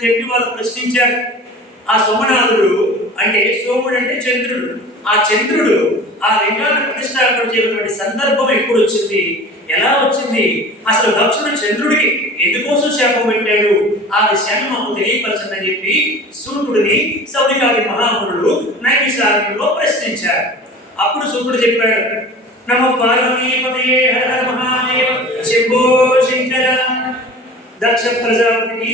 వచ్చిందని చెప్పి వాళ్ళు ప్రశ్నించారు. ఆ సోమనాథుడు అంటే సోముడు అంటే చంద్రుడు, ఆ చంద్రుడు ఆ లింగాన్ని ప్రతిష్టాపన చేయటువంటి సందర్భం ఎప్పుడు వచ్చింది, ఎలా వచ్చింది, అసలు దక్షుడు చంద్రుడికి ఎందుకోసం శాపం పెట్టాడు, ఆ విషయాన్ని మాకు తెలియపరచని చెప్పి సూతుడిని సౌనికాది మహామునులు నైమిషారణ్యంలో ప్రశ్నించారు. అప్పుడు సూతుడు చెప్పాడు, నమో పార్వతీపతయే హర హర మహాదేవ శంభో శంకర. దక్ష ప్రజాపతికి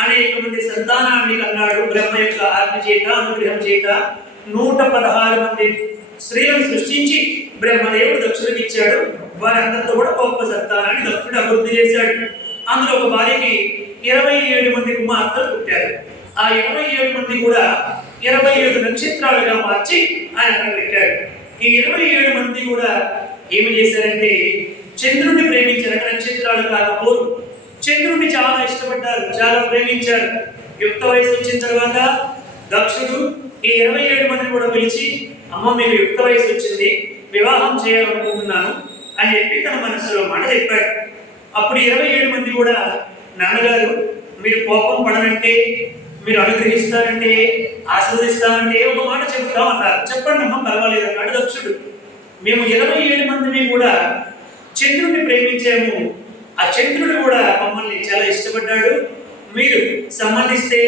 అనేక మంది సంతానాన్ని కన్నాడు. బ్రహ్మ యొక్క ఆజ్ఞ చేత అనుగ్రహం చేత 116 మంది స్త్రీలను సృష్టించి బ్రహ్మదేవుడు దక్షుడికి ఇచ్చాడు. వారందరితో కూడా గొప్ప సంతానాన్ని దక్షుడు అభివృద్ధి చేశాడు. అందులో ఒక భార్యకి 27 మంది కుమార్తెలు పుట్టారు. ఆ 27 మంది కూడా 27 నక్షత్రాలుగా మార్చి ఆయన అక్కడ పెట్టాడు. ఈ 27 మంది కూడా ఏమి చేశారంటే చంద్రుడిని ప్రేమించారు. నక్షత్రాలు కాకపోరు, చంద్రుడిని చాలా ఇష్టపడ్డారు, చాలా ప్రేమించారు. యుక్త వయసు వచ్చిన తర్వాత దక్షుడు ఈ 27 మందిని కూడా పిలిచి, అమ్మ మీకు యుక్త వయసు వచ్చింది, వివాహం చేయాలనుకుంటున్నాను అని చెప్పి తన మనసులో మాట చెప్పాడు. అప్పుడు 27 మంది కూడా, నాన్నగారు మీరు కోపం పడనంటే, మీరు అనుగ్రహిస్తారంటే, ఆశీర్వదిస్తారంటే ఒక మాట చెబుతామన్నారు. చెప్పండి అమ్మ పర్వాలేదు అన్నాడు దక్షుడు. మేము 27 మందిని కూడా చంద్రుడిని ప్రేమించాము, ఆ చంద్రుడు కూడా మమ్మల్ని చాలా ఇష్టపడ్డాడు, మీరు సమ్మతిస్తే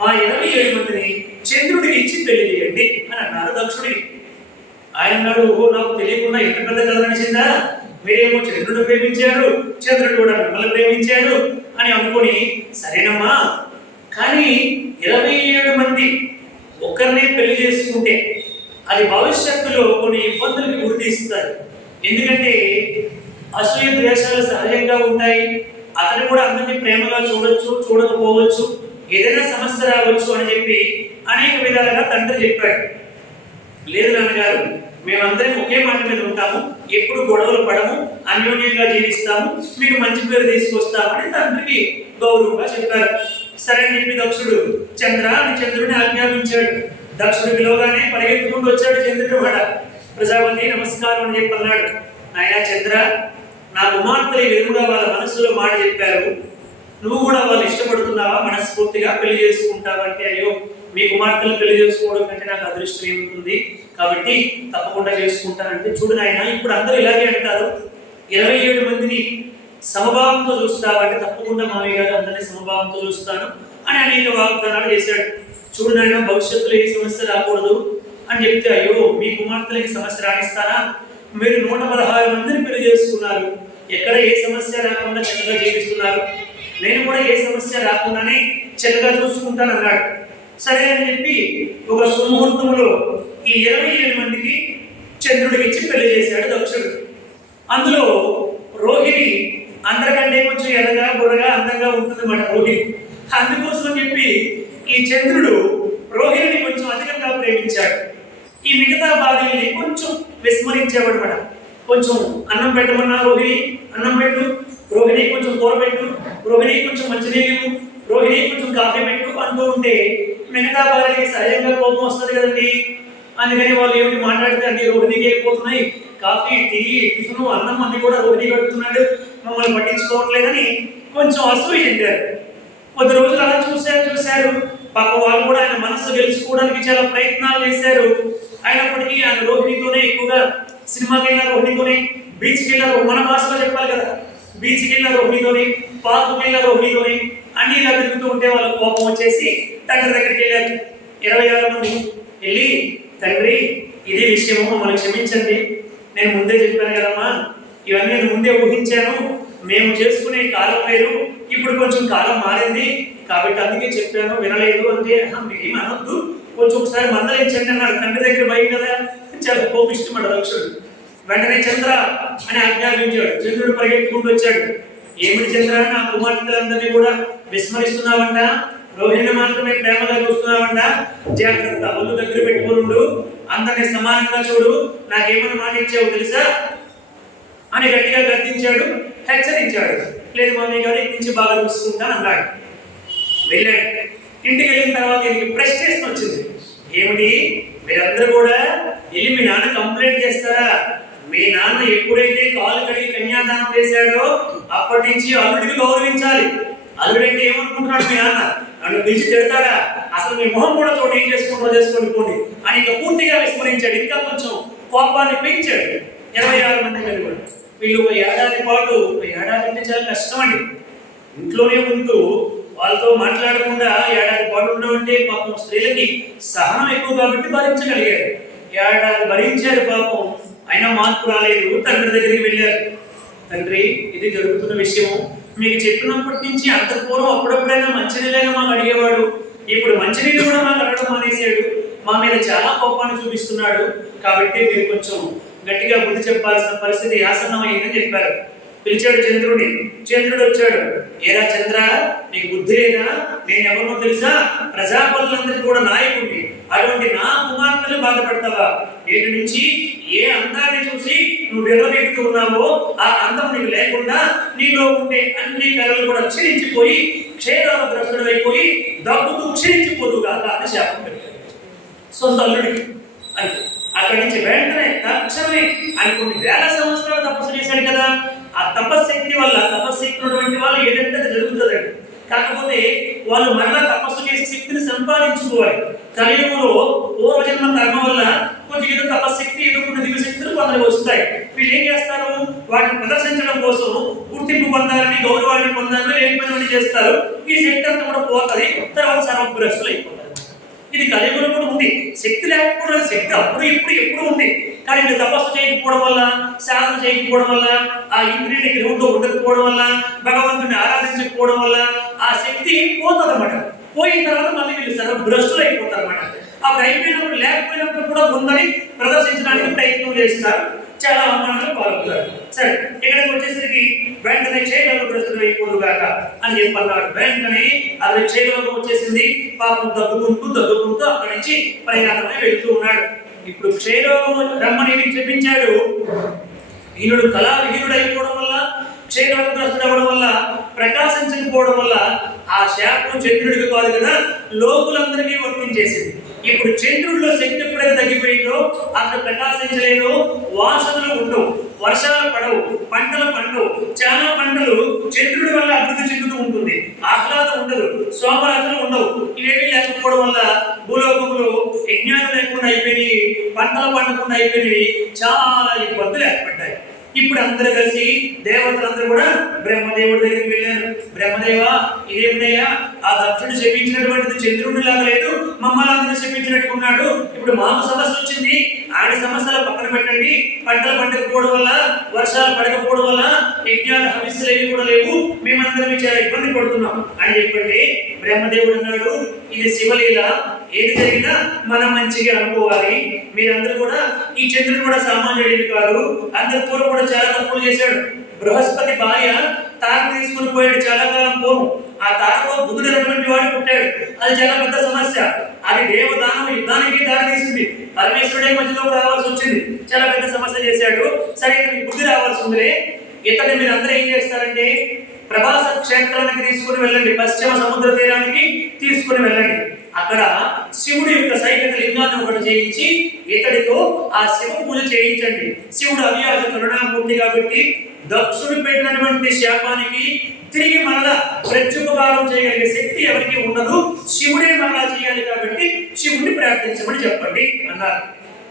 మా 27 మందిని చంద్రుడికి ఇచ్చి పెళ్లి చేయండి అని అన్నారు దక్షుడిని. ఆయన అన్నాడు, ఓహో నాకు తెలియకుండా ఇంత పెద్ద కథ నడిచిందా, మీరేమో చంద్రుడు ప్రేమించారు, చంద్రుడు కూడా మిమ్మల్ని ప్రేమించాడు అని అనుకుని, సరేనమ్మా కానీ 27 మంది ఒక్కరినే పెళ్లి చేసుకుంటే అది భవిష్యత్తులో కొన్ని ఇబ్బందులకి గురితీస్తారు. ఎందుకంటే అసూయ ద్వేషాలు సహజంగా ఉంటాయి. అతను కూడా అందరినీ ప్రేమగా చూడొచ్చు, చూడకపోవచ్చు, ఏదైనా సమస్య రావచ్చు అని చెప్పి అనేక విధాలుగా తండ్రి చెప్పాడు. లేదు నాన్నగారు, మేమందరం ఒకే మాట మీద ఉంటాము, ఎప్పుడు గొడవలు పడము, అన్యోన్యంగా జీవిస్తాము, మీకు మంచి పేరు తీసుకొస్తామని తండ్రికి గౌరవంగా చెప్పారు. సరే అని చెప్పి దక్షుడు చంద్ర అని చంద్రుడిని ఆజ్ఞాపించాడు. దక్షుడు పిలవగానే పరిగెత్తుకుంటూ వచ్చాడు చంద్రుడు మాట. ప్రజాపతి నమస్కారం అని చెప్పి అన్నాడు, నాయనా చంద్ర, నా కుమార్తెలు ఎదురుగా వాళ్ళ మనసులో మాట చెప్పారు, నువ్వు కూడా వాళ్ళు ఇష్టపడుతున్నావా, మనస్ఫూర్తిగా పెళ్లి చేసుకుంటావా అంటే, అయ్యో మీ కుమార్తెలు పెళ్లి చేసుకోవడం కంటే నాకు అదృష్టం ఏముంటుంది, కాబట్టి తప్పకుండా చేసుకుంటానంటే, చూడు నాయన ఇప్పుడు అందరూ ఇలాగే అంటారు, 27 మందిని సమభావంతో చూస్తావా అంటే, తప్పకుండా మామయ్య గారు అందరినీ సమభావంతో చూస్తాను అని అనేక వాగ్దానాలు చేశాడు. చూడు నాయన భవిష్యత్తులో ఏ సమస్య రాకూడదు అని చెప్తే, అయ్యో మీ కుమార్తెలకి సమస్య రాణిస్తానా, మీరు 116 మందిని పెళ్లి చేసుకున్నారు, ఎక్కడ ఏ సమస్య రాకుండా చక్కగా జీవిస్తున్నారు, నేను కూడా ఏ సమస్య రాకుండానే చక్కగా చూసుకుంటాను అన్నాడు. సరే అని చెప్పి ఒక సుముహూర్తంలో ఈ 27 మందికి చంద్రుడికి ఇచ్చి పెళ్లి చేశాడు దక్షుడు. అందులో రోహిణి అందరికంటే కొంచెం ఎర్రగా బుర్రగా అందంగా ఉంటుంది మాట రోహిణి. అందుకోసం చెప్పి ఈ చంద్రుడు రోహిణిని కొంచెం అధికంగా ప్రేమించాడు. ఈ మిగతా భార్యల్ని కొంచెం విస్మరించేవాడు మాట. కొంచెం అన్నం పెట్టమన్నా రోహిణి అన్నం పెట్టు, రోహిణి కొంచెం కూర పెట్టు, రోహిణి కొంచెం మంచినీళ్ళు, రోహిణి కొంచెం కాఫీ పెట్టు అంటూ ఉంటే మిగతా భార్యకి సహజంగా కోపం వస్తుంది కదండి. అందుకని వాళ్ళు ఏమిటి మాట్లాడితే అన్ని రోహిణికి వెళ్ళిపోతున్నాయి, కాఫీ టీ టిఫిన్ అన్నం అన్ని కూడా రోహిణి కడుతున్నాడు, మమ్మల్ని పట్టించుకోవట్లేదని కొంచెం అసూయ చెందారు. కొద్ది రోజులు అలా చూశారు. పాప వాళ్ళు కూడా ఆయన మనస్సు గెలుచుకోవడానికి చాలా ప్రయత్నాలు చేశారు. అయినప్పటికీ ఆయన రోహిణితోనే ఎక్కువగా సినిమాకి వెళ్ళిన రోహిణితోనే, బీచ్కి వెళ్ళిన మన భాషలో చెప్పాలి కదా, బీచ్కి వెళ్ళిన రోహిణితోని, పార్కుకి వెళ్ళిన రోహిణితోని అన్ని ఇలా తిరుగుతూ ఉంటే వాళ్ళ కోపం వచ్చేసి తండ్రి దగ్గరికి వెళ్ళారు. 26 మంది వెళ్ళి, తండ్రి ఇది విషయము మమ్మల్ని క్షమించండి, నేను ముందే చెప్పాను కదమ్మా, ఇవన్నీ నేను ముందే ఊహించాను, మేము చేసుకునే కాలం వేరు, ఇప్పుడు కొంచెం కాలం మారింది కాబట్టి అందుకే చెప్పాను, వినలేదు అంటే, మీకేం అనొద్దు, కొంచెం ఒకసారి మందలించండి అన్నాడు. తండ్రి దగ్గర భయం కదా, చాలా కోపిష్టమడు దక్షుడు. వెంటనే చంద్ర అని ఆజ్ఞాపించాడు. చంద్రుడు పరిగెత్తుకుంటూ వచ్చాడు. ఏమిటి చంద్ర, నా కుమార్తెలందరినీ కూడా విస్మరిస్తున్నావంట, రోహిణి మాత్రమే ప్రేమగా చూస్తున్నావంట, జాగ్రత్త, ఒళ్ళు దగ్గర పెట్టుకునుండు, అందరినీ సమానంగా చూడు, నాకేమని మాట ఇచ్చావు తెలుసా అని గట్టిగా గర్తించాడు, హెచ్చరించాడు. లేదు మామయ్య గారు ఇంటి నుంచి బాగా చూసుకుంటాను అన్నాడు. వెళ్ళాడు. ఇంటికి వెళ్ళిన తర్వాత ఈయనకి ఫ్రస్ట్రేషన్ వచ్చింది. ఏమిటి, మీరందరూ కూడా వెళ్ళి మీ నాన్న కంప్లైంట్ చేస్తారా? మీ నాన్న ఎప్పుడైతే కాలు కడిగి కన్యాదానం చేశాడో అప్పటి నుంచి అల్లుడికి గౌరవించాలి. అల్లుడంటే ఏమనుకుంటున్నాడు మీ నాన్న? నన్ను పిలిచి తిడతారా, అసలు మీ మొహం కూడా చూడండి, ఏం చేసుకుంటారో చేసుకోండి పోండి అని ఇంకా పూర్తిగా విస్మరించాడు. ఇంకా కొంచెం కోపాన్ని పెంచాడు 26 మంది మీద కూడా. వీళ్ళు ఒక ఏడాది పాటు, ఏడాది అంటే చాలా కష్టం అండి, ఇంట్లోనే ఉంటూ వాళ్ళతో మాట్లాడకుండా ఏడాది పాటు ఉండమంటే పాపం స్త్రీలకి సహనం ఎక్కువ కాబట్టి భరించగలిగారు. ఏడాది భరించారు పాపం, అయినా మార్పు రాలేదు. తండ్రి దగ్గరికి వెళ్ళారు. తండ్రి, ఇది జరుగుతున్న విషయము మీకు చెప్పినప్పటి నుంచి అంత పూర్వం అప్పుడప్పుడైనా మంచినీళ్ళైనా మాకు అడిగేవాడు, ఇప్పుడు మంచినీళ్ళు కూడా మాకు అడగడం మానేశాడు, మా మీద చాలా కోపాన్ని చూపిస్తున్నాడు, కాబట్టి మీరు కొంచెం గట్టిగా బుద్ధి చెప్పాల్సిన పరిస్థితి ఆసన్నమైందని చెప్పారు. పిలిచాడు చంద్రుడిని. చంద్రుడు వచ్చాడు. ఏరా చంద్ర, నీకు బుద్ధి లేదా? నేను ఎవరినో తెలుసా? ప్రజాపతులందరికీ కూడా నాయకుడిని. అటువంటి నా కుమార్తెలు బాధపడతావా? నేటి నుంచి ఏ అందాన్ని చూసి నువ్వు విర్రవేగుతూ ఉన్నావో ఆ అందం నీకు లేకుండా నీలో ఉండే అన్ని కళలు కూడా క్షీణించిపోయి క్షయరోగగ్రస్తుడు అయిపోయి దగ్గుతూ క్షీణించిపోదుగాక అని శాపం పెట్టాడు సొంత అల్లుడికి. అని అక్కడి నుంచి వెంటనే తక్షణమే అని కొన్ని వేల సంవత్సరాలు తపస్సు చేశాడు కదా, ఆ తపశక్తి వల్ల, తపశక్తి ఉన్నటువంటి వాళ్ళు ఏదంటే జరుగుతుందండి. కాకపోతే వాళ్ళు మరలా తపస్సు చేసి శక్తిని సంపాదించుకోవాలి. కలియుగంలో పూర్వజన్మ కర్మ వల్ల కొంచెం ఏదో తపశక్తి, ఏదో కొన్ని దివ్యశక్తులు కొందరికి వస్తాయి. వీళ్ళు ఏం చేస్తారు? వాటిని ప్రదర్శించడం కోసం గుర్తింపు పొందాలని, గౌరవాన్ని పొందాలని లేని పని చేస్తారు. ఈ శక్తి అంతా కూడా పోతుంది, తర్వాత సర్వభ్రష్టులు అయిపోతారు. ఇది కలియుగంలో కూడా ఉంది. శక్తి లేకపోవడం, శక్తి అప్పుడు ఇప్పుడు ఎప్పుడు ఉంది. కానీ వీళ్ళు తపస్సు చేయకపోవడం వల్ల, సాధన చేయకపోవడం వల్ల, ఆ ఇంద్రియ గ్రహంలో ఉండకపోవడం వల్ల, భగవంతుని ఆరాధించకపోవడం వల్ల ఆ శక్తి పోతుంది అన్నమాట. పోయిన తర్వాత మళ్ళీ వీళ్ళు సర్వభ్రష్టులు అయిపోతారు అన్నమాట. అప్పుడు అయిపోయినప్పుడు, లేకపోయినప్పుడు కూడా ఉందని ప్రదర్శించడానికి ప్రయత్నం చేస్తారు, చాలా అవమానాలు పాల్గొంటారు. సరే, ఇక్కడికి వచ్చేసరికి వెంటనే క్షయరోగగ్రస్తుడు అయిపోదుగాక అని చెప్పన్నాడు. వెంటనే అది క్షయరోగం వచ్చేసింది. పాపం దగ్గుకుంటూ అక్కడి నుంచి ప్రయాణమై వెళ్తూ ఉన్నాడు. ఇప్పుడు క్షయరోగం రమ్మని చెప్పించాడు. ఈనుడు కళావిహీనుడు అయిపోవడం వల్ల, క్షయరోగగ్రస్తుడు అవ్వడం వల్ల, ప్రకాశించకపోవడం వల్ల ఆ శాపం చంద్రుడికి కాదు కదా, లోకులందరికీ వర్తించేసింది. ఇప్పుడు చంద్రుడిలో శక్తి ఎప్పుడైతే తగ్గిపోయిందో అక్కడ ప్రకాశించలేదు, వాసనలు ఉండవు, వర్షాలు పడవు, పంటలు పండవు. చాలా పంటలు చంద్రుడి వల్ల అభివృద్ధి చెందుతూ ఉంటుంది, ఆహ్లాదం ఉండదు, శోభరాత్రులు ఉండవు. ఇవేమీ లేకపోవడం వల్ల భూలోకంలో యజ్ఞాలు లేకుండా అయిపోయి, పంటలు పండకుండా అయిపోయి, చాలా ఇబ్బందులు ఏర్పడ్డాయి. ఇప్పుడు అందరూ కలిసి దేవతలందరూ కూడా బ్రహ్మదేవుడి దగ్గరికి వెళ్ళారు. బ్రహ్మదేవ, ఇదేమిటయ్యా, ఆ దక్షుడు శపించినటువంటిది చంద్రుడి లాగా లేదు, మమ్మల్ని అందరూ శపించినట్టుకున్నాడు. ఇప్పుడు మాకు సమస్య వచ్చింది, ఆయన సమస్యలు పక్కన పెట్టండి. పంటలు పండకపోవడం వల్ల, వర్షాలు పడకపోవడం వల్ల, యజ్ఞాలు హవిస్సులు ఏవి కూడా లేవు, మేమందరం చాలా ఇబ్బంది పడుతున్నాం అని చెప్పండి. బ్రహ్మదేవుడు అన్నాడు, ఇది శివలీల, ఏది జరిగినా మనం మంచిగా అనుకోవాలి. మీరందరూ కూడా, ఈ చంద్రుడు కూడా సామాన్యుడు కాదు, అందరి పూర్వం కూడా చాలా తప్పులు చేశాడు. బృహస్పతి భార్య తారను తీసుకుని పోయాడు చాలా కాలం పూర్వం. ఆ తారలో బుధుడు అనేటువంటి వాడు పుట్టాడు. అది చాలా పెద్ద సమస్య. అది దేవదానం యుద్ధానికి దారి తీసింది. పరమేశ్వరుడే మధ్యలో రావాల్సి వచ్చింది. చాలా పెద్ద సమస్య చేశాడు. సరే, ఇతనికి బుద్ధి రావాల్సి ఉందిలే. ఇతన్ని మీరు అందరూ ఏం చేస్తారంటే ప్రభాస క్షేత్రానికి తీసుకుని వెళ్ళండి, పశ్చిమ సముద్ర తీరానికి తీసుకుని వెళ్ళండి. అక్కడ శివుడి యొక్క సైకత లింగాన్ని ఒకటి చేయించి ఇతడితో ఆ శివ పూజ చేయించండి. శివుడు అవ్యాజ కరుణామూర్తి కాబట్టి దక్షుడు పెట్టినటువంటి శాపానికి తిరిగి మరలా ప్రత్యుపకారం చేయగలిగే శక్తి ఎవరికి ఉండదు, శివుడే మరలా చేయాలి. కాబట్టి శివుడిని ప్రార్థించమని చెప్పండి అన్నారు.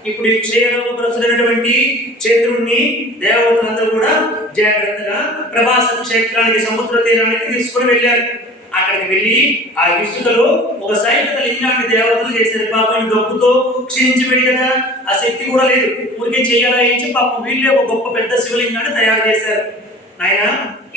ఇప్పుడు ఈ క్షయరోగగ్రస్తుడైనటువంటి చంద్రుణ్ణి దేవతలందరూ కూడా జాగ్రత్తగా ప్రభాస క్షేత్రానికి, సముద్ర తీరానికి తీసుకుని వెళ్ళారు. అక్కడికి వెళ్ళి ఆ ఇసుకలో ఒక సైకత లింగాన్ని దేవతలు చేశారు. పాపం డబ్బుతో క్షీణించిపోయి కదా, ఆ శక్తి కూడా లేదు, ఊరికే చేయాలా ఏంచి పాపం వీళ్ళే ఒక గొప్ప పెద్ద శివలింగాన్ని తయారు చేశారు. నాయన,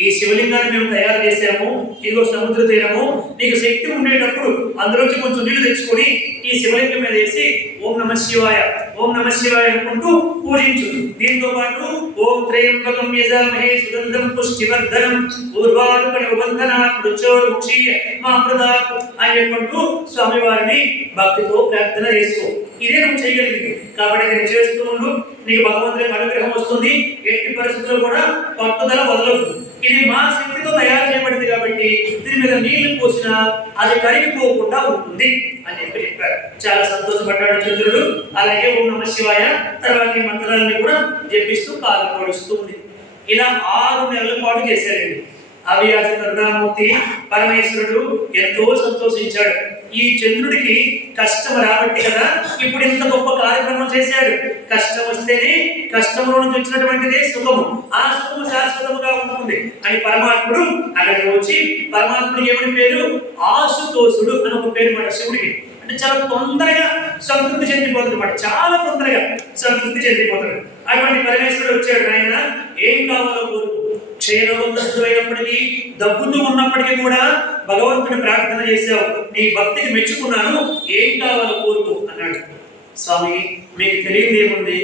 ఈ శివలింగాన్ని మేము తయారు చేశాము, ఇదిగో సముద్ర తీరము, నీకు శక్తి ఉండేటప్పుడు అందులోంచి కొంచెం నీళ్లు తెచ్చుకొని ఈ శివలింగం మీద వేసి ఓం నమ శివాయ, ఓం నమ శివాయ అనుకుంటూ పూజించు. దీంతో పాటు ఓం త్రయంబకం యజామహే సుగంధం పుష్టివర్ధనం పూర్వారుకణ ఉబంధనాత్ మృత్యోర్ముక్షీయ మామృతాత్ అని చెప్పుకుంటూ స్వామివారిని భక్తితో ప్రార్థన చేసుకో. ఇదే నువ్వు చేయగలిగింది కాబట్టి నేను చేస్తూ ఉండు, నీకు భగవంతుని అనుగ్రహం వస్తుంది. ఎట్టి పరిస్థితుల్లో కూడా పట్టుదల వదలదు. ఇది మా శక్తితో తయారు చేయబడింది కాబట్టి దీని మీద నీళ్లు పోసినా అది కరిగిపోకుండా ఉంటుంది అని చెప్పారు. చాలా సంతోషపడ్డాడు చంద్రుడు. అలాగే ఓం నమ శివాయ తర్వాత ఈ మంత్రాలని కూడా జపిస్తూ కాలు పొడుస్తూ ఉంది. ఇలా 6 నెలల పాటు చేశారండి. అవ్యాజ కరుణామూర్తి పరమేశ్వరుడు ఎంతో సంతోషించాడు. ఈ చంద్రుడికి కష్టం రాబట్టి కదా ఇప్పుడు ఇంత గొప్ప కార్యక్రమం చేశాడు. కష్టం వస్తేనే కష్టంలో నుంచి వచ్చినటువంటిదే సుఖము, ఆ సుఖము శాశ్వతముగా ఉంటుంది అని పరమాత్ముడు అక్కడికి వచ్చి, పరమాత్ముడికి ఏమని పేరు? ఆశుతోషుడు అని ఒక పేరు మాట శివుడికి. అంటే చాలా తొందరగా సంతృప్తి చెందిపోతాడు అన్నమాట, చాలా తొందరగా సంతృప్తి చెందిపోతాడు. అటువంటి పరమేశ్వరుడు వచ్చాడు. ఆయన ఏం కావాలో కోరుకు, క్షయరోగగ్రస్తుడైనప్పటికీ దగ్గుతూ ఉన్నప్పటికీ కూడా భగవంతుని ప్రార్థన చేశావు, నీ భక్తికి మెచ్చుకున్నాను, ఏం కావాలో కోరుకు అన్నాడు. స్వామి మీకు తెలియదు ఏముంది,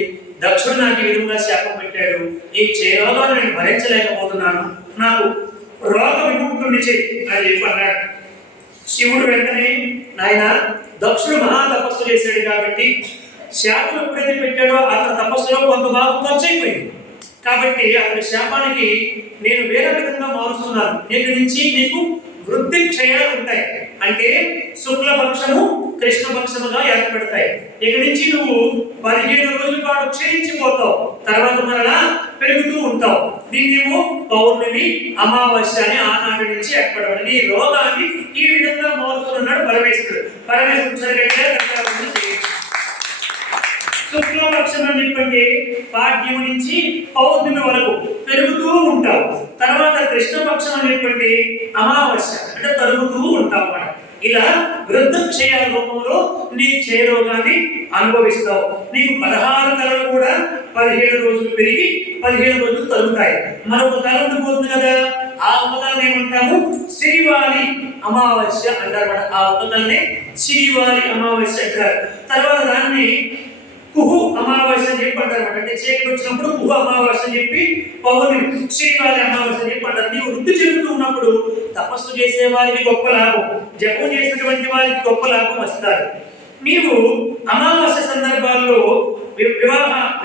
దక్షుడు నాకు ఈ విధంగా శాపం పెట్టాడు, ఈ క్షయరోగాన్ని నేను భరించలేకపోతున్నాను, నాకు రోగ విముక్తుడిని చెయ్యి అని చెప్పి అన్నాడు. శివుడు వెంటనే, నాయన దక్షుడు మహా తపస్సు చేశాడు కాబట్టి శాపం ఎప్పుడైతే పెట్టాడో అతని తపస్సులో కొంత భాగం ఖర్చు అయిపోయింది కాబట్టి అతని శాపానికి నేను వేరే విధంగా మారుస్తున్నాను. నేటి నుంచి నీకు వృద్ధి క్షయాలు ఉంటాయి, అంటే శుక్లపక్షము కృష్ణపక్షముగా ఏర్పడతాయి. ఇక నుంచి నువ్వు 15 రోజుల పాటు క్షయించిపోతావు, తర్వాత మరలా పెరుగుతూ ఉంటావు. దీన్నేమో పౌర్ణమి అమావాస్య అని ఆనాటి నుంచి ఏర్పడవాలి. నీ రోగాన్ని ఈ విధంగా మారుస్తున్నాడు పరమేశ్వరుడు. పరమేశ్వరుడు సరిగ్గా శుక్లపక్షం అని చెప్పండి, పాడ్యము నుంచి పౌర్ణమి వరకు పెరుగుతూ ఉంటావు. తర్వాత కృష్ణపక్షం అని చెప్పండి, అమావాస్య అంటే తరుగుతూ ఉంటావు అన్నమాట. ఇలా వృద్ధక్షయ రూపంలో నీ క్షయరోగాన్ని అనుభవిస్తావు. నీకు 16 తలలు కూడా 17 రోజులు పెరిగి 17 రోజులు తరుగుతాయి. మరొక తల ఉండిపోతుంది కదా, ఆ ఉపతలని ఏమంటాము? శ్రీవారి అమావాస్య అంటారు. ఆ ఉపతల్ని శ్రీవారి అమావాస్య అంటారు. తర్వాత దాన్ని కుహు అమావాస్య అని చెప్పి అంటారు. అంటే చీకటి వచ్చినప్పుడు కుహు అమావాస్య అని చెప్పి, పౌర్ణమి శ్రీవారి అమావాస్య అని చెప్పి అంటారు. నీవు వృద్ధి చెందుతూ ఉన్నప్పుడు తపస్సు చేసే వారికి గొప్ప లాభం, జపం చేసినటువంటి వారికి గొప్ప లాభం వస్తారు. నీవు అమావాస్య సందర్భాల్లో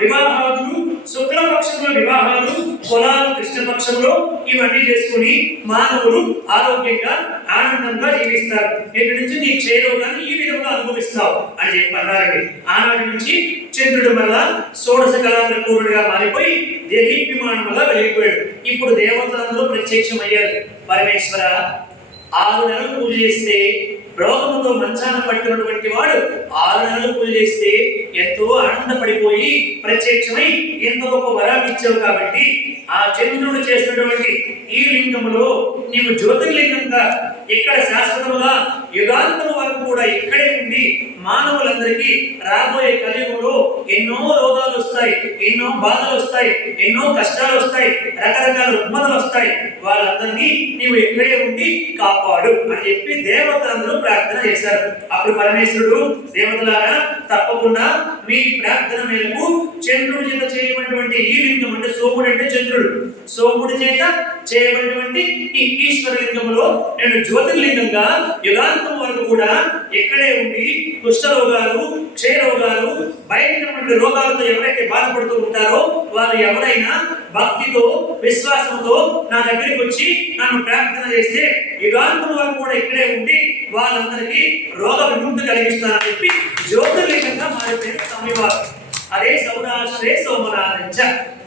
వివాహాదులు, శుక్లపక్షంలో వివాహాలు, పొలాలు కృష్ణపక్షంలో ఇవన్నీ చేసుకుని మానవులు ఆరోగ్యంగా ఆనందంగా జీవిస్తారు. ఇక్కడి నుంచి నీ క్షయరోగాన్ని ఈ విధంగా అనుభవిస్తావు అని చెప్పి అన్నారండి. ఆనాటి నుంచి చంద్రుడు వల్ల షోడశ కళాపూర్ణుడిగా మారిపోయి దేదీప్యమానంగా వెలిగిపోయాడు. ఇప్పుడు దేవతలందరూ ప్రత్యక్షమయ్యారు. పరమేశ్వర 6 నెలలు పూజ చేస్తే, రోగముతో మంచాన పట్టినటువంటి వాడు 6 నెలలు పూజ చేస్తే ఎంతో ఆనందపడిపోయి ప్రత్యక్షమై ఎంత గొప్ప వరాలు ఇచ్చావు కాబట్టి ఆ చంద్రుడు చేసినటువంటి ఈ లింగములో నీవు జ్యోతిర్లింగంగా ఇక్కడ శాశ్వతముగా యుగాంతము వరకు కూడా ఇక్కడే ఉండి మానవులందరికీ రాబోయే కలియుగంలో ఎన్నో రోగాలు వస్తాయి, ఎన్నో బాధలు వస్తాయి, ఎన్నో కష్టాలు వస్తాయి, రకరకాల రుగ్మతలు వస్తాయి, వాళ్ళందరినీ నీవు ఇక్కడే ఉండి కాపాడు అని చెప్పి దేవతలందరూ ప్రార్థన చేశారు. అప్పుడు పరమేశ్వరుడు, దేవతలారా తప్పకుండా మీ ప్రార్థన మేరకు చంద్రుడి చేత చేయబడినటువంటి ఈ లింగం, అంటే సోముడు అంటే చంద్రుడు, సోముడి చేత చేయబడినటువంటి ఈ ఈశ్వర లింగంలో నేను జ్యోతిర్లింగంగా యుగాంతం వరకు కూడా ఇక్కడే ఉండి కుష్ఠరోగాలు, క్షయరోగాలు, భయంకరమైన రోగాలతో ఎవరైతే బాధపడుతూ ఉంటారో వారు ఎవరైనా భక్తితో విశ్వాసంతో నా దగ్గరికి వచ్చి నన్ను ప్రార్థన చేస్తే యుగాంతం వరకు కూడా ఇక్కడే ఉండి వాళ్ళందరికీ రోగ విముక్తి కలిగిస్తానని చెప్పి జ్యోతిర్లింగంగా మారిపోయిన స్వామివారు. అదే సౌరాష్ట్రే సోమనాథంచ,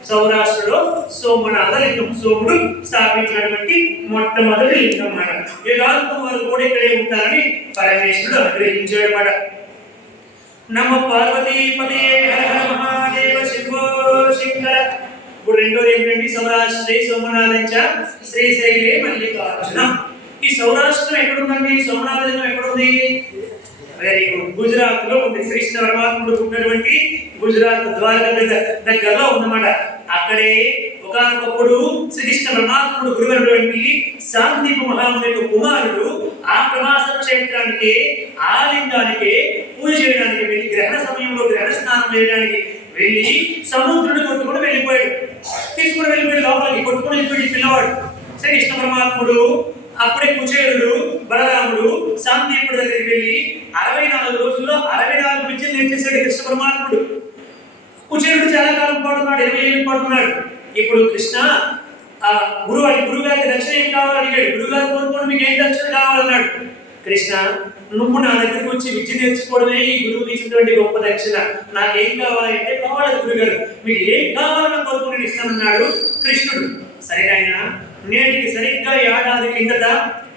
సౌరాష్ట్రలో సోమనాథ లింగం, సోముడు స్థాపించినటువంటి మొట్టమొదటి లింగం అన్నమాట. యుగాంతం వరకు కూడా ఇక్కడే ఉంటారని పరమేశ్వరుడు అనుగ్రహించాడు అన్నమాట. నమ పార్వతీపదే హర హర మహాదేవ శంభో శంకర. ఇప్పుడు రెండోది ఏమిటంటే సౌరాష్ట్రే సోమనాథంచ శ్రీశైలే మల్లికార్జున. ఈ సౌరాష్ట్రం ఎక్కడుందండి? సోమనాథ లింగం ఎక్కడుంది? వెరీ గుడ్, గుజరాత్ లో ఉంది. శ్రీకృష్ణ పరమాత్ముడు ఉన్నటువంటి గుజరాత్ ద్వారక దగ్గరలో ఉందన్నమాట. అక్కడే ఒకనొకప్పుడు శ్రీకృష్ణ పరమాత్ముడు గురువైనటువంటి శాంతిపు మహాముని యొక్క కుమారుడు ఆ ప్రవాస క్షేత్రానికి, ఆ లింగానికి పూజ చేయడానికి వెళ్ళి, గ్రహణ సమయంలో గ్రహణ స్నానం చేయడానికి వెళ్ళి సముద్రుడు కొట్టుకుని వెళ్ళిపోయాడు. తీసుకుని వెళ్ళిపోయి లోపలికి కొట్టుకుని వెళ్ళిపోయి పిల్లవాడు. శ్రీకృష్ణ పరమాత్ముడు అప్పుడే కుచేరుడు బలరాముడు శాంతిపుడి దగ్గరికి వెళ్ళి 64 రోజుల్లో 64 విద్యలు నేర్చేశాడు కృష్ణ పరమాత్ముడు. కుచేరుడు చాలా కాలం పాడున్నాడు, 20 ఏళ్ళు పాడున్నాడు. ఇప్పుడు కృష్ణ గురుగారికి దక్షిణ ఏం కావాలని అడిగాడు. గురుగారు కోరుకోండి, మీకు ఏం దక్షిణ కావాలన్నాడు. కృష్ణ, నువ్వు నా దగ్గరికి వచ్చి విద్య నేర్చుకోవడమే ఈ గురువుకి ఇచ్చినటువంటి గొప్ప దక్షిణ. నాకేం కావాలంటే, కావాలి గురుగారు మీకు ఏం కావాలన్న కోరుకు నేను ఇస్తానన్నాడు కృష్ణుడు. సరే ఆయన నేటికి సరిగ్గా ఏడాది కిందట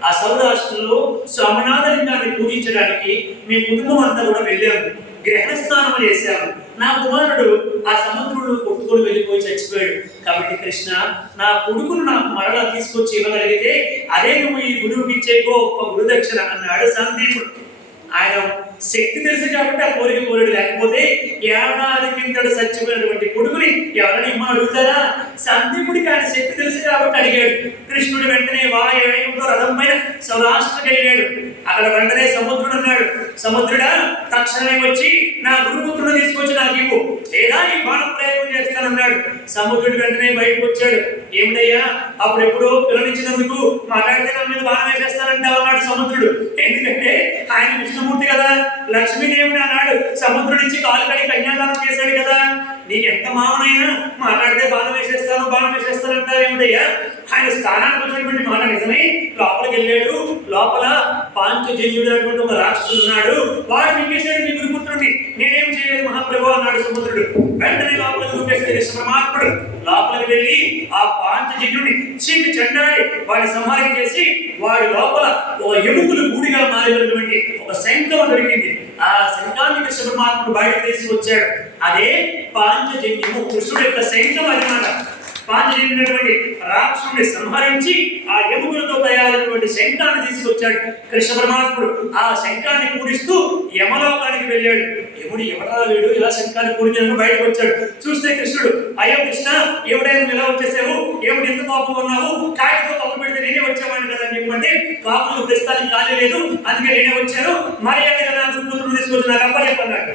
ఆ సౌరాష్ట్రలో సోమనాథ లింగాన్ని పూజించడానికి మీ కుటుంబం అంతా కూడా వెళ్ళాము, గ్రహణ స్నానం చేశాము. నా కుమారుడు ఆ సముద్రుడు కొట్టుకొని వెళ్ళిపోయి చచ్చిపోయాడు. కాబట్టి కృష్ణ, నా కొడుకును నాకు మరలా తీసుకొచ్చి ఇవ్వగలిగితే అదే నువ్వు ఈ గురువుకి ఇచ్చే గొప్ప గురుదక్షిణ అన్నాడు సందీపుడు. ఆయన శక్తి తెలుసు కాబట్టి ఆ కోరిక కోరిక, లేకపోతే ఏడాది కిందట చచ్చిపోయినటువంటి కొడుకుని ఎవరైనా ఇమ్మని అడుగుతారా? సందీపుడికి ఆయన శక్తి తెలుసు కాబట్టి అడిగాడు. కృష్ణుడు వెంటనే వాయువేగంతో రథం పైన సౌరాష్ట్రకి వెళ్ళాడు. అక్కడ వెంటనే సముద్రుడు అన్నాడు, సముద్రుడా, తక్షణమే వచ్చి నా గురుపుత్రుడు తీసుకొచ్చి నాకు ఇవ్వు, లేదా ఈ బాణ ప్రయోగం చేస్తానన్నాడు. సముద్రుడు వెంటనే బయటకు వచ్చాడు. ఏమిటయ్యా, అప్పుడెప్పుడో పిల్లనిచ్చినందుకు మాట్లాడితే నా మీద బాణం వేసేస్తానంటావు అన్నాడు సముద్రుడు. ఎందుకంటే ఆయన విష్ణుమూర్తి కదా, లక్ష్మీదేవిని అన్నాడు సముద్రుడిచ్చి కాలు కడి కన్యాదానం చేశాడు కదా. నీకు ఎంత మామనైనా మాట్లాడితే బాణం వేసేస్తానంటావు ఏమిటయ్యా? ఆయన స్థానానికి వచ్చినటువంటి మాట నిజమే. లోపలికి వెళ్ళాడు. లోపల పాంచజన్యుడు అనేటువంటి ఒక రాక్షసుడు ఉన్నాడు. వాడు మింగేశాడు నీ గురుపుత్రుడిని. నేనేం చేయలేదు మహాప్రభు అన్నాడు సముద్రుడు. వెంటనే లోపలికి దూకేస్తే కృష్ణ పరమాత్ముడు లోపలికి వెళ్ళి ఆ పాంచజన్యుడిని చీమి చెండాడి వాడిని సంహారం చేసి వాడి లోపల ఒక ఎముకలు గూడిగా మారినటువంటి ఒక శంఖం దొరికింది. ఆ శంఖాన్ని కృష్ణ పరమాత్ముడు బయటకు తీసుకొచ్చాడు. అదే పాంచజన్యము, కృష్ణుడు యొక్క శంఖం అన్నమాట. పాంచజన్యుడైనటువంటి రాక్షసుని సంహరించి ఆ ఎముకలతో తయారైనటువంటి శంఖాన్ని తీసుకొచ్చాడు కృష్ణ పరమాత్ముడు. ఆ శంఖాన్ని పూరిస్తూ యమలోకానికి వెళ్ళాడు. యముడు ఎవడా వీడు ఇలా శంఖాన్ని పూరించడానికి బయటకు వచ్చాడు. చూస్తే కృష్ణుడు, అయ్యో కృష్ణ, ఎవడైనా ఇలా వచ్చేసావు, ఏమిటి ఎంత కోపం ఉన్నావు, కాయతో కోపం పెడితే నేనే వచ్చేవాడిని కదా అని చెప్పంటే, కాపులు ప్రస్తుతానికి ఖాళీ లేదు, అందుకే నేనే వచ్చాను, మర్యాద కదా గురుపుత్రుడు తీసుకొచ్చి నాకు అప్పచెప్పన్నాడు.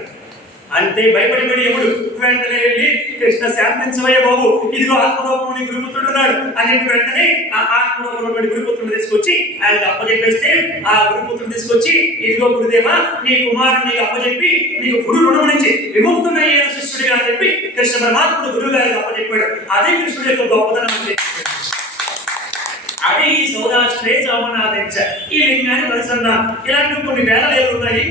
అంతే భయపడిపడి యముడు వెంటనే వెళ్ళి, కృష్ణ శాంతించవయ్య బాబు, ఇదిగో ఆత్మరూపముని గురుపుత్రుడు ఉన్నాడు అని చెప్పి వెంటనే ఆ ఆత్మరూపముడి గురుపుత్రుడు తీసుకొచ్చి ఆయనకు అప్పచెప్పేస్తే, ఆ గురుపుత్రుడు తీసుకొచ్చి, ఇదిగో గురుదేవా, నీ కుమారుడు నీకు అప్పచెప్పి నీకు గురు రుణం నుంచి విముక్తుడయ్యే శిష్యుడిగా అని చెప్పి కృష్ణ పరమాత్ముడు గురువు గారికి అప్పచెప్పాడు. అదే కృష్ణుడి యొక్క గొప్పతనం అని చెప్పాడు. అదే ఈ సౌరాష్ట్రే సోమనాథంచ, ఈ లింగాన్ని పరిసన్నాం. ఇలాంటి కొన్ని వేల ఉన్నాయి.